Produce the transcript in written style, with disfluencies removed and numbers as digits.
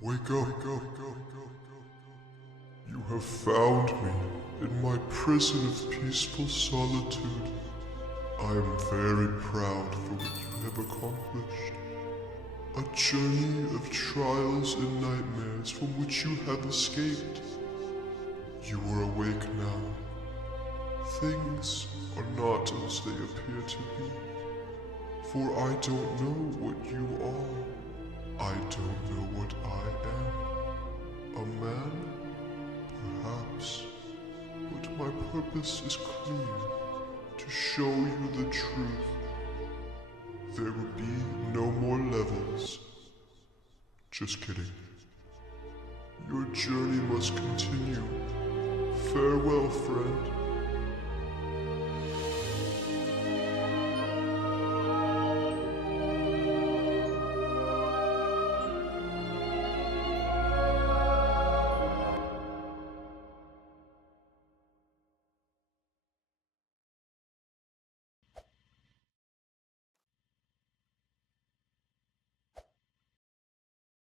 Wake up. You have found me in my prison of peaceful solitude. I am very proud for what you have accomplished. A journey of trials and nightmares from which you have escaped. You are awake now. Things are not as they appear to be. For I don't know what you are. I don't know what I am. A man? Perhaps. But my purpose is clear. To show you the truth. There will be no more levels. Just kidding. Your journey must continue. Farewell, friend.